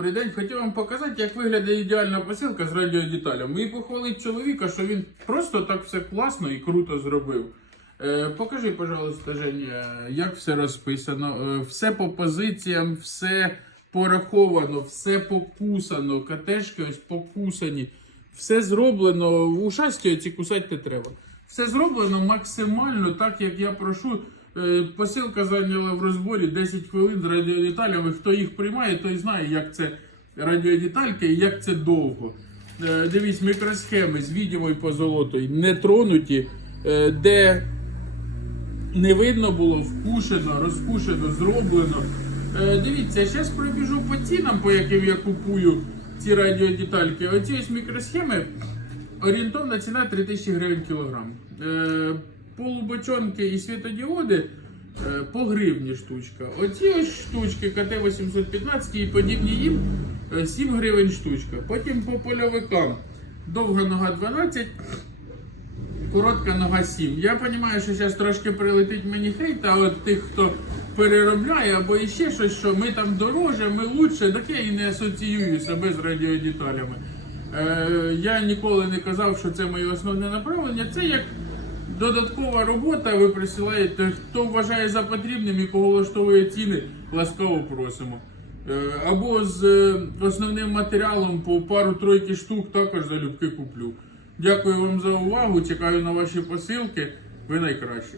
Добрий день, хотів вам показати, як виглядає ідеальна посилка з радіодеталями. І похвалити чоловіка, що він просто так все класно і круто зробив. Е, покажи, пожалуйста, Женя, як все розписано. Е, все по позиціям, все пораховано, все покусано, катешки ось покусані. Все зроблено, в ушасті ці кусати не треба. Все зроблено максимально так, як я прошу. Е, Посилка зайняла в розборі 10 хвилин з радіодеталями. Хто їх приймає, той знає, як це радіодетальки і як це довго. Е, Дивись, мікросхеми з відьмою позолотою не тронуті, е, де не видно було, вкушено, розкушено, зроблено. Дивіться, зараз пробіжу по цінам, по яким я купую ці радіодетальки. Оці ось мікросхеми. Орієнтовна ціна 3000 гривень кілограм. Е, полубочонки і світодіоди е, по гривні штучка. Оці ось штучки КТ-815 і подібні їм е, 7 гривень штучка. Потім по польовикам довга нога 12. Коротка нога 7. Я розумію, що зараз трошки прилетить мені хейт, а от тих, хто переробляє або іще щось, що ми там дороже, ми лучше, так я і не асоціюю себе з радіодеталями. Е, я ніколи не казав, що це моє основне направлення. Це як додаткова робота. Ви присилаєте, хто вважає за потрібним і кого влаштовує ціни, ласкаво просимо. Е, Або з е, основним матеріалом по пару-тройки штук також залюбки куплю. Дякую вам за увагу. Чекаю на ваші посилки. Ви найкращі.